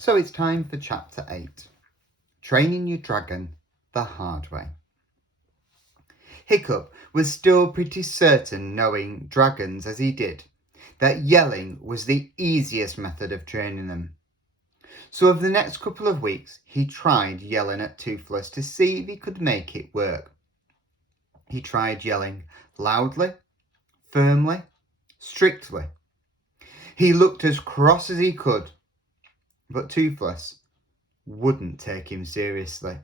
So it's time for chapter 8, Training Your Dragon the Hard Way. Hiccup was still pretty certain, knowing dragons as he did, that yelling was the easiest method of training them. So over the next couple of weeks, he tried yelling at Toothless to see if he could make it work. He tried yelling loudly, firmly, strictly. He looked as cross as he could, but Toothless wouldn't take him seriously.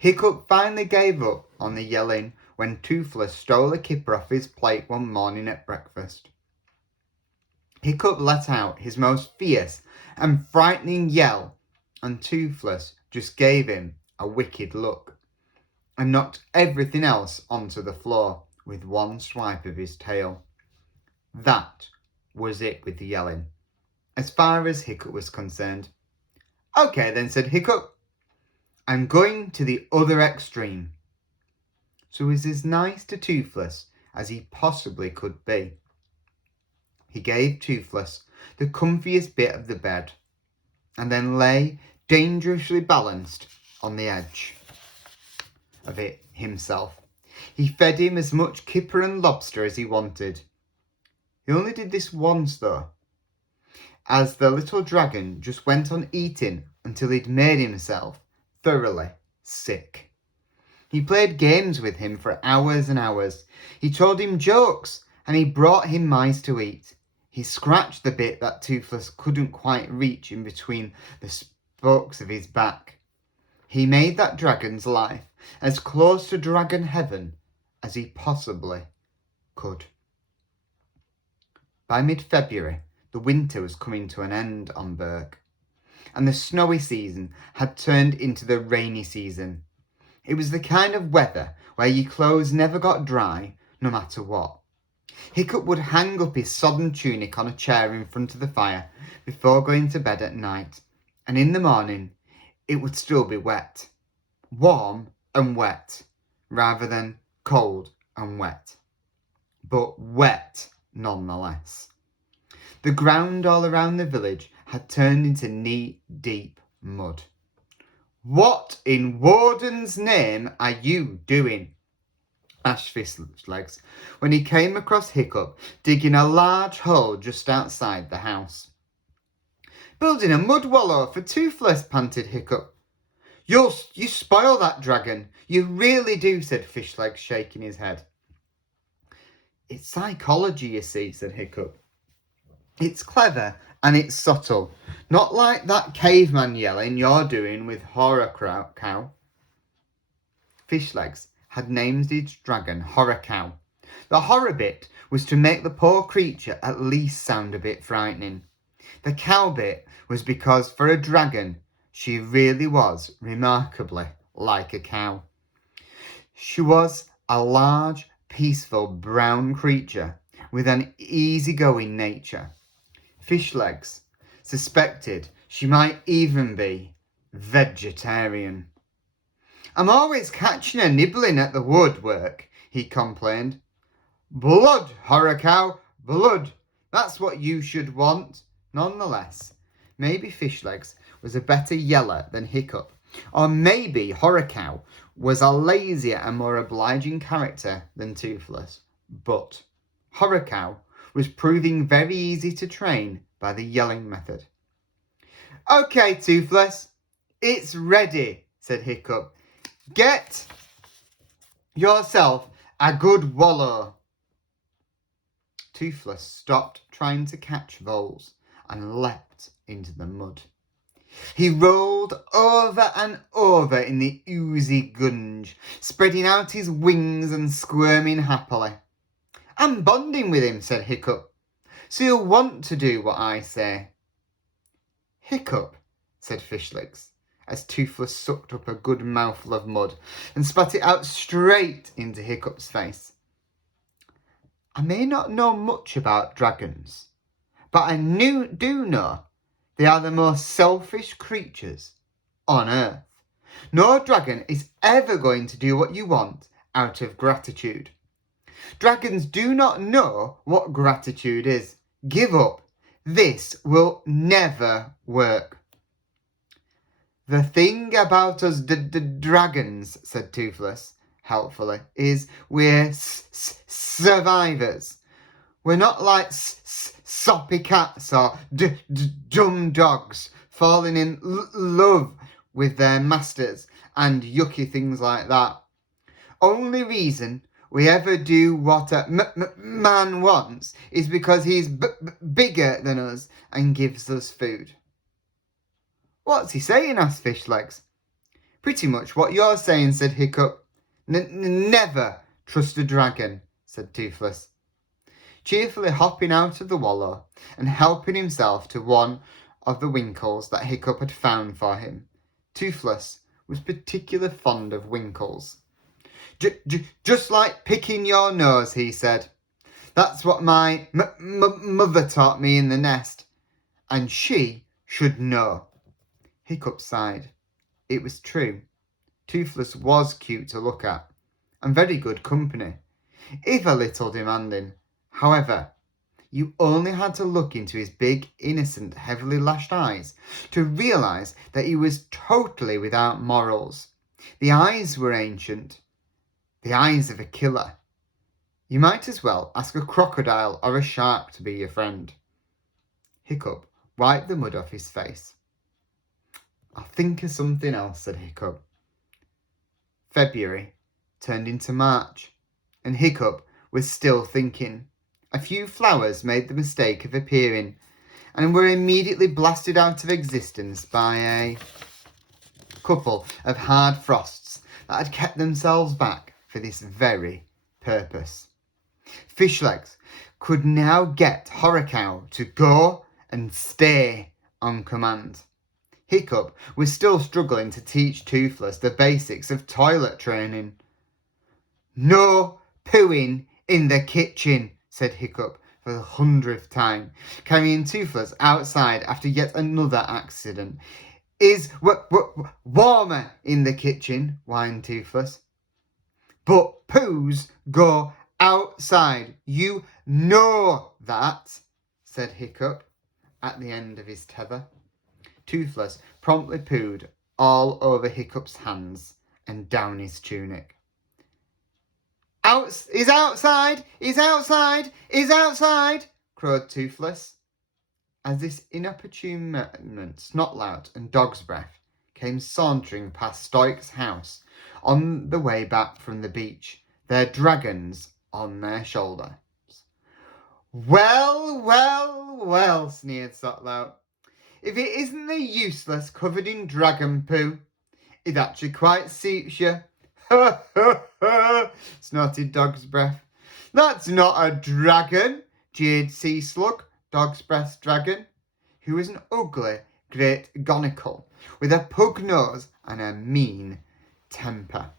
Hiccup finally gave up on the yelling when Toothless stole a kipper off his plate one morning at breakfast. Hiccup let out his most fierce and frightening yell, and Toothless just gave him a wicked look and knocked everything else onto the floor with one swipe of his tail. That was it with the yelling, as far as Hiccup was concerned. "Okay then," said Hiccup, "I'm going to the other extreme." So he was as nice to Toothless as he possibly could be. He gave Toothless the comfiest bit of the bed, and then lay dangerously balanced on the edge of it himself. He fed him as much kipper and lobster as he wanted. He only did this once though, as the little dragon just went on eating until he'd made himself thoroughly sick. He played games with him for hours and hours. He told him jokes, and he brought him mice to eat. He scratched the bit that Toothless couldn't quite reach in between the spokes of his back. He made that dragon's life as close to dragon heaven as he possibly could. By mid-February, the winter was coming to an end on Berk, and the snowy season had turned into the rainy season. It was the kind of weather where your clothes never got dry, no matter what. Hiccup would hang up his sodden tunic on a chair in front of the fire before going to bed at night, and in the morning it would still be wet. Warm and wet, rather than cold and wet. But wet nonetheless. The ground all around the village had turned into knee-deep mud. "What in Warden's name are you doing?" asked Fishlegs when he came across Hiccup digging a large hole just outside the house. "Building a mud wallow for Toothless," panted Hiccup. You spoil that dragon, you really do," said Fishlegs, shaking his head. "It's psychology, you see," said Hiccup. "It's clever and it's subtle, not like that caveman yelling you're doing with Horror Cow." Fishlegs had named his dragon Horror Cow. The horror bit was to make the poor creature at least sound a bit frightening. The cow bit was because for a dragon, she really was remarkably like a cow. She was a large, peaceful brown creature with an easygoing nature. Fishlegs suspected she might even be vegetarian. "I'm always catching her nibbling at the woodwork," he complained. "Blood, Horror Cow, blood. That's what you should want." Nonetheless, maybe Fishlegs was a better yeller than Hiccup, or maybe Horror Cow was a lazier and more obliging character than Toothless. But Horror Cow was proving very easy to train by the yelling method. "Okay, Toothless, it's ready," said Hiccup. "Get yourself a good wallow." Toothless stopped trying to catch voles and leapt into the mud. He rolled over and over in the oozy gunge, spreading out his wings and squirming happily. "I'm bonding with him," said Hiccup, "so he'll want to do what I say." "Hiccup," said Fishlegs, as Toothless sucked up a good mouthful of mud and spat it out straight into Hiccup's face. "I may not know much about dragons, but I do know they are the most selfish creatures on earth. No dragon is ever going to do what you want out of gratitude. Dragons do not know what gratitude is. Give up. This will never work." The thing about us dragons, said Toothless helpfully, is we're survivors. We're not like soppy cats or dumb dogs falling in love with their masters and yucky things like that. Only reason we ever do what a man wants is because he's bigger than us and gives us food. What's he saying? Asked Fishlegs. Pretty much what you're saying, said Hiccup. Never trust a dragon, said Toothless. Cheerfully hopping out of the wallow and helping himself to one of the winkles that Hiccup had found for him. Toothless was particularly fond of winkles. Just like picking your nose, he said. That's what my mother taught me in the nest, and she should know. Hiccup sighed. It was true. Toothless was cute to look at, and very good company, if a little demanding. However, you only had to look into his big, innocent, heavily lashed eyes to realise that he was totally without morals. The eyes were ancient, the eyes of a killer. You might as well ask a crocodile or a shark to be your friend. Hiccup wiped the mud off his face. I'll think of something else, said Hiccup. February turned into March, and Hiccup was still thinking. A few flowers made the mistake of appearing, and were immediately blasted out of existence by a couple of hard frosts that had kept themselves back for this very purpose. Fishlegs could now get Horikaw to go and stay on command. Hiccup was still struggling to teach Toothless the basics of toilet training. No pooing in the kitchen, said Hiccup for the 100th time, carrying Toothless outside after yet another accident. Is warmer in the kitchen, whined Toothless. But poos go outside. You know that, said Hiccup at the end of his tether. Toothless promptly pooed all over Hiccup's hands and down his tunic. He's outside! He's outside! He's outside! Crowed Toothless. As this inopportune moment, Snotlout and Dog's Breath came sauntering past Stoic's house on the way back from the beach, their dragons on their shoulders. Well, well, well, sneered Snotlout. If it isn't the useless covered in dragon poo, it actually quite suits you. Ha ha ha, snorted Dog's Breath. That's not a dragon, jeered Sea Slug, Dog's Breath's dragon, who was an ugly great gonicle with a pug nose and a mean temper.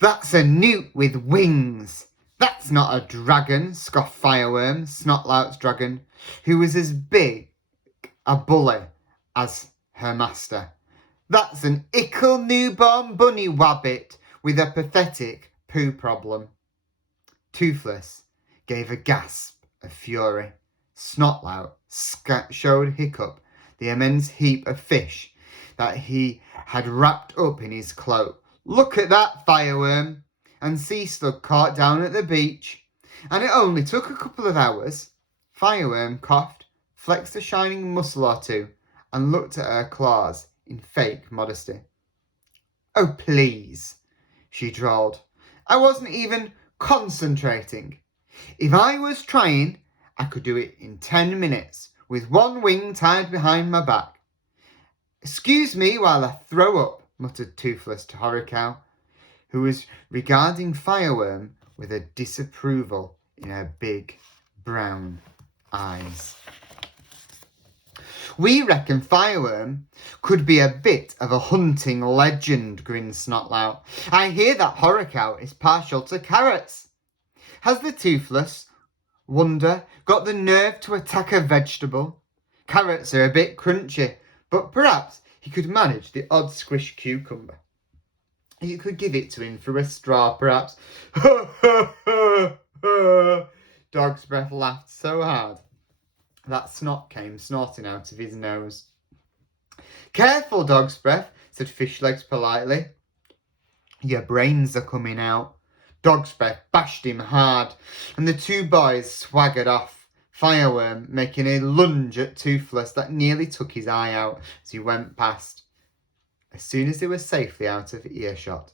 That's a newt with wings. That's not a dragon, scoffed Fireworm, Snotlout's dragon, who was as big a bully as her master. That's an ickle newborn bunny wabbit with a pathetic poo problem. Toothless gave a gasp of fury. Snotlout showed Hiccup the immense heap of fish that he had wrapped up in his cloak. Look at that, Fireworm! And Sea Slug caught down at the beach. And it only took a couple of hours. Fireworm coughed, flexed a shining muscle or two, and looked at her claws in fake modesty. Oh, please, she drawled. I wasn't even concentrating. If I was trying, I could do it in 10 minutes, with one wing tied behind my back. Excuse me while I throw up, muttered Toothless to Horikaw, who was regarding Fireworm with a disapproval in her big brown eyes. We reckon Fireworm could be a bit of a hunting legend, grinned Snotlout. I hear that Horikaw is partial to carrots. Has the Toothless wonder got the nerve to attack a vegetable? Carrots are a bit crunchy, but perhaps he could manage the odd squish cucumber. You could give it to him for a straw, perhaps. Ha ha ha ha! Dog's Breath laughed so hard that snot came snorting out of his nose. "Careful, Dog's Breath," said Fishlegs politely. "Your brains are coming out." Dog's Breath bashed him hard, and the two boys swaggered off, Fireworm making a lunge at Toothless that nearly took his eye out as he went past. As soon as they were safely out of earshot,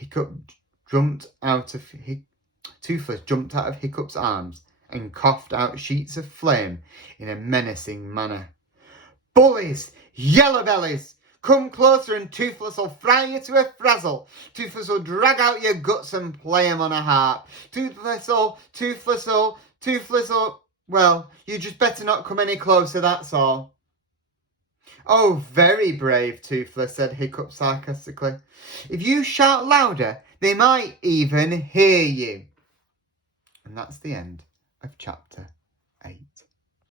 Toothless jumped out of Hiccup's arms and coughed out sheets of flame in a menacing manner. "Bullies! Yellow bellies! Come closer and Toothless'll fry you to a frazzle. Toothless'll drag out your guts and play 'em on a harp. Toothless'll... Well, you just better not come any closer, that's all." "Oh, very brave, Toothless," said Hiccup sarcastically. "If you shout louder, they might even hear you." And that's the end of chapter